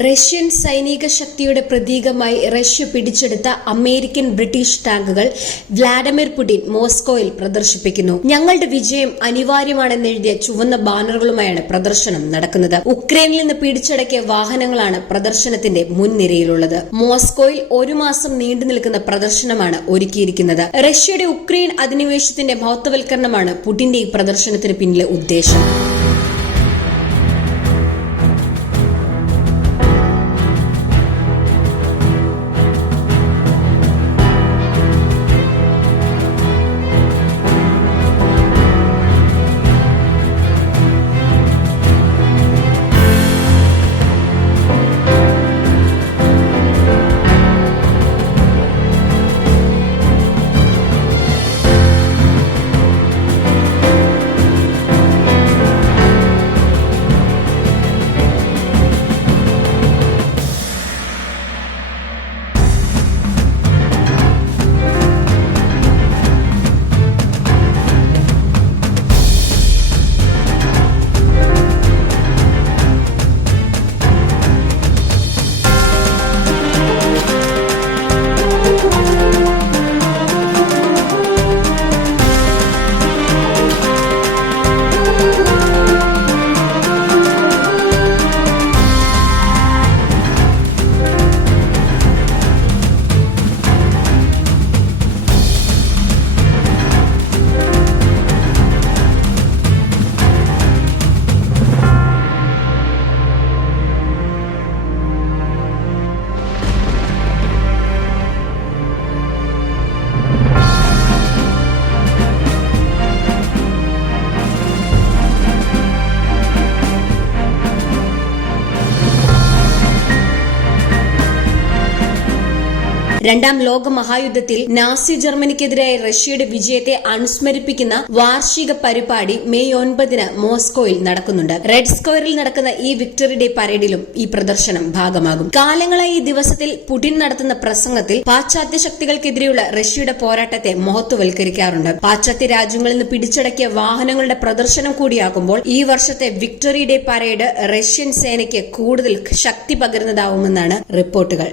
Russian സൈനിക ശക്തിയുടെ പ്രതീകമായി റഷ്യ പിടിച്ചെടുത്ത അമേരിക്കൻ ബ്രിട്ടീഷ് ടാങ്കുകൾ വ്ളാഡിമിർ പുടിൻ മോസ്കോയിൽ പ്രദർശിപ്പിക്കുന്നു. ഞങ്ങളുടെ വിജയം അനിവാര്യമാണെന്നെഴുതിയ ചുവന്ന ബാനറുകളുമായാണ് പ്രദർശനം നടക്കുന്നത്. ഉക്രൈനിൽ നിന്ന് പിടിച്ചടക്കിയ വാഹനങ്ങളാണ് പ്രദർശനത്തിന്റെ മുൻനിരയിലുള്ളത്. മോസ്കോയിൽ ഒരു മാസം നീണ്ടു നിൽക്കുന്ന പ്രദർശനമാണ് ഒരുക്കിയിരിക്കുന്നത്. റഷ്യയുടെ ഉക്രൈൻ അധിനിവേശത്തിന്റെ മഹത്വവൽക്കരണമാണ് പുടിന്റെ ഈ പ്രദർശനത്തിന് പിന്നിലെ ഉദ്ദേശം. രണ്ടാം ലോക മഹായുദ്ധത്തിൽ നാസി ജർമ്മനിക്കെതിരായ റഷ്യയുടെ വിജയത്തെ അനുസ്മരിപ്പിക്കുന്ന വാർഷിക പരിപാടി മെയ് 9 മോസ്കോയിൽ നടക്കുന്നുണ്ട്. റെഡ് സ്ക്വയറിൽ നടക്കുന്ന ഈ വിക്ടറി ഡേ പരേഡിലും ഈ പ്രദർശനം ഭാഗമാകും. കാലങ്ങളായി ഈ ദിവസത്തിൽ പുടിൻ നടത്തുന്ന പ്രസംഗത്തിൽ പാശ്ചാത്യ ശക്തികൾക്കെതിരെയുള്ള റഷ്യയുടെ പോരാട്ടത്തെ മഹത്വവൽക്കരിക്കാറുണ്ട്. പാശ്ചാത്യ രാജ്യങ്ങളിൽ നിന്ന് പിടിച്ചടക്കിയ വാഹനങ്ങളുടെ പ്രദർശനം കൂടിയാകുമ്പോൾ ഈ വർഷത്തെ വിക്ടറി ഡേ പരേഡ് റഷ്യൻ സേനയ്ക്ക് കൂടുതൽ ശക്തി പകരുന്നതാവുമെന്നാണ് റിപ്പോർട്ടുകൾ.